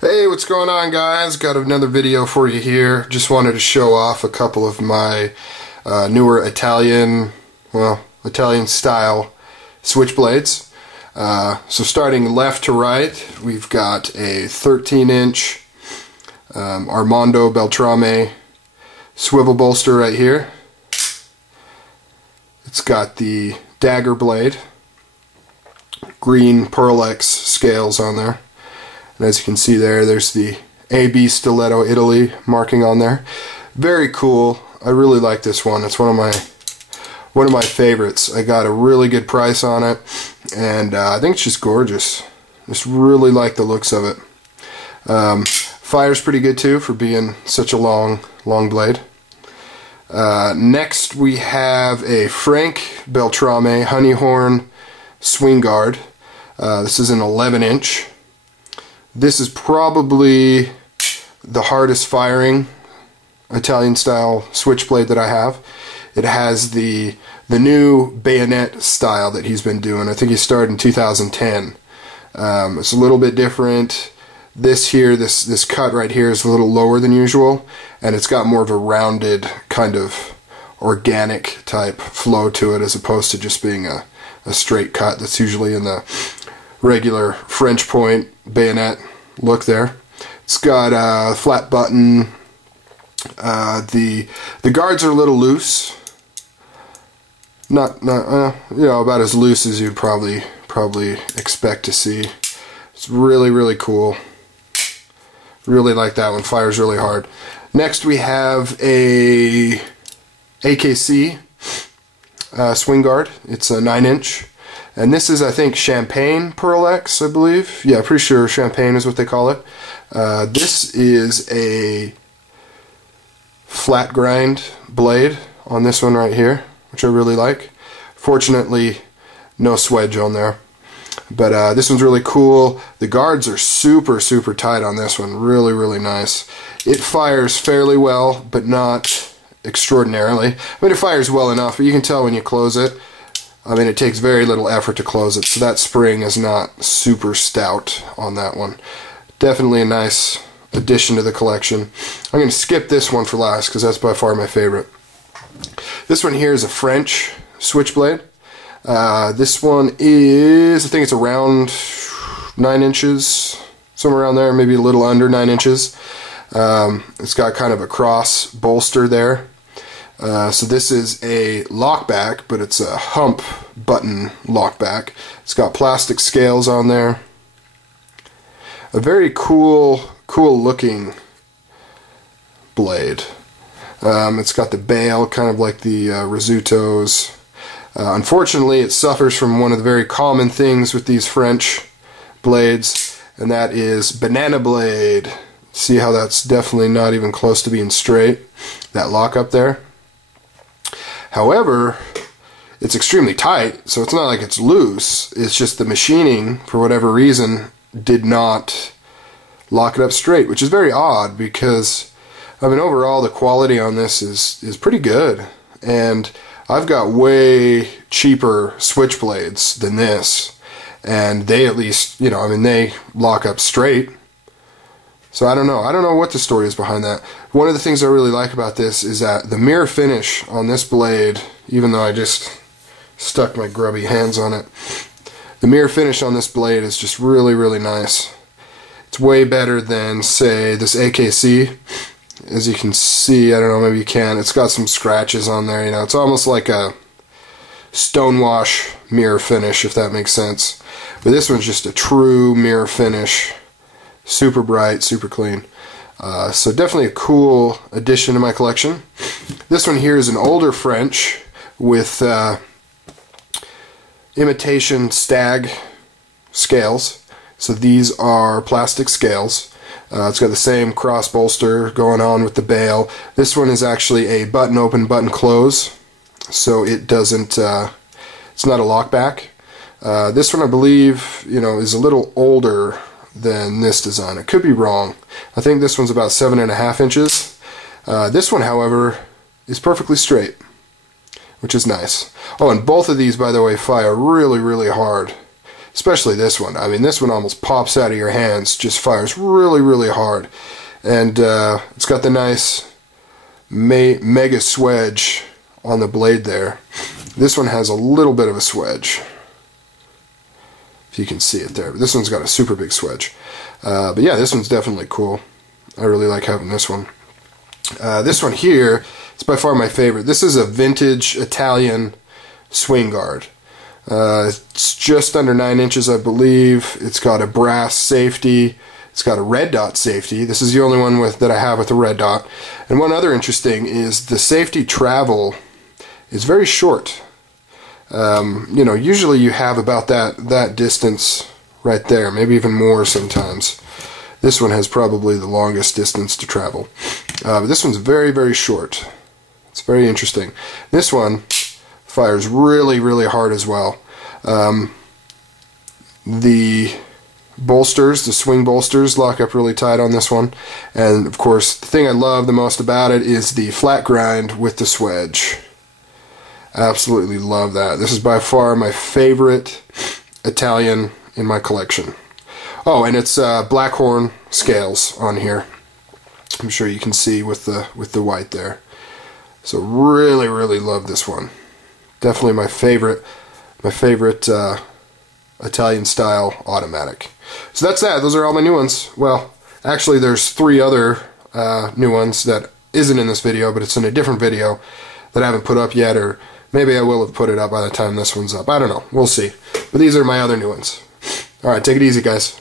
Hey, what's going on, guys? Got another video for you here. Just wanted to show off a couple of my newer Italian style switchblades. So starting left to right, we've got a 13-inch Armando Beltram swivel bolster right here. It's got the dagger blade, green Pearl X scales on there. And as you can see there, there's the AB Stiletto Italy marking on there. Very cool. I really like this one. It's one of my favorites. I got a really good price on it, and I think it's just gorgeous. Just really like the looks of it. Fires pretty good too for being such a long blade. Next we have a Frank Beltram Honeyhorn swing guard. This is an 11-inch. This is probably the hardest firing Italian style switchblade that I have. It has the new bayonet style that he's been doing. I think he started in 2010. It's a little bit different. This cut right here is a little lower than usual, and it's got more of a rounded kind of organic type flow to it as opposed to just being a straight cut that's usually in the regular French point bayonet look there. It's got a flat button. The guards are a little loose. Not about as loose as you'd probably expect to see. It's really cool. Really like that one. Fires really hard. Next we have a AKC swing guard. It's a 9-inch. And this is, I think, Champagne Pearl X, I believe. Yeah, pretty sure Champagne is what they call it. This is a flat grind blade on this one right here, which I really like. Fortunately, no swedge on there. But this one's really cool. The guards are super tight on this one. Really nice. It fires fairly well, but not extraordinarily. I mean, it fires well enough, but you can tell when you close it. I mean, it takes very little effort to close it, so that spring is not super stout on that one. Definitely a nice addition to the collection. I'm going to skip this one for last because that's by far my favorite. This one here is a French switchblade. This one is, I think it's around 9 inches, somewhere around there, maybe a little under 9 inches. It's got kind of a cross bolster there. So this is a lockback, but it's a hump button lockback. It's got plastic scales on there. A very cool looking blade. It's got the bail, kind of like the Rizzuto's. Unfortunately, it suffers from one of the very common things with these French blades, and that is banana blade. See how that's definitely not even close to being straight, that lock up there. However, it's extremely tight, so it's not like it's loose. It's just the machining, for whatever reason, did not lock it up straight, which is very odd because, I mean, overall the quality on this is pretty good. And I've got way cheaper switchblades than this, and they at least, I mean, they lock up straight. So I don't know what the story is behind that. One of the things I really like about this is that the mirror finish on this blade, even though I just stuck my grubby hands on it, the mirror finish on this blade is just really nice. It's way better than, say, this AKC. As you can see, I don't know, maybe you can, it's got some scratches on there, it's almost like a stonewash mirror finish, if that makes sense. But this one's just a true mirror finish. Super bright, super clean. So definitely a cool addition to my collection. This one here is an older French with imitation stag scales. So these are plastic scales. It's got the same cross bolster going on with the bail. This one is actually a button open, button close. So it doesn't, it's not a lockback. This one I believe, is a little older than this design. I could be wrong. I think this one's about 7.5 inches. This one, however, is perfectly straight, which is nice. Oh, and both of these, by the way, fire really hard. especially this one. I mean, this one almost pops out of your hands, just fires really, really hard. And it's got the nice mega swedge on the blade there. This one has a little bit of a swedge, if you can see it there. But this one's got a super big swedge. But yeah, this one's definitely cool. I really like having this one. This one here is by far my favorite. This is a vintage Italian swing guard. It's just under 9 inches, I believe. It's got a brass safety. It's got a red dot safety. This is the only one that I have with a red dot. And one other interesting is the safety travel is very short. You know, usually you have about that distance right there, maybe even more sometimes. This one has probably the longest distance to travel. But this one's very, very short. It's very interesting. This one fires really, really hard as well. The bolsters, the swing bolsters, lock up really tight on this one. And of course, the thing I love the most about it is the flat grind with the swedge. Absolutely love that. This is by far my favorite Italian in my collection. Oh, and it's Blackhorn scales on here. I'm sure you can see with the white there. So really, really love this one. Definitely my favorite Italian style automatic. So that's that. Those are all my new ones. Well, actually there's 3 other new ones that isn't in this video, but it's in a different video that I haven't put up yet, or maybe I will have put it up by the time this one's up. I don't know. We'll see. But these are my other new ones. Alright, take it easy, guys.